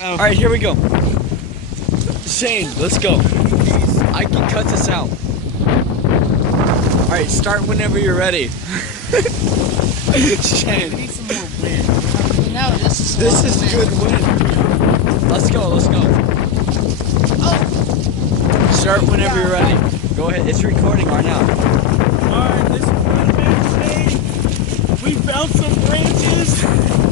All right, here we go. Shane, let's go. I can cut this out. All right, start whenever you're ready. Shane. We need some more wind. No, this is good wind. Let's go, let's go. Oh. Start whenever you're ready. Go ahead, it's recording right now. Alright, this is what I'm at today. We found some branches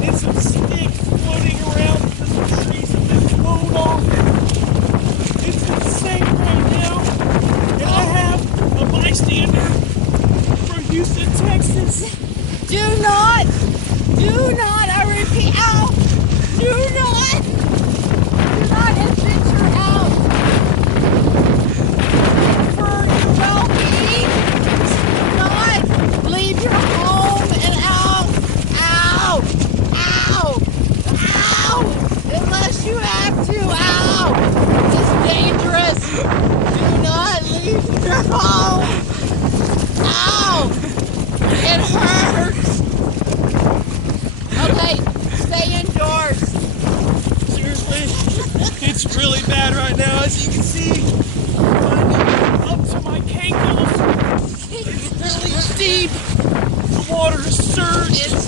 and some sticks floating around because the trees have been blown off. It's insane right now. And I have a bystander from Houston, Texas. Do not, I repeat, ow, do not adventure out for your well-being. Do not leave your home and ow, unless you have to, it's dangerous. Do not leave your home, it hurts. Okay, stay indoors. Seriously, it's really bad right now. As you can see, I'm up to my ankles. It's really deep. The water is surged. It's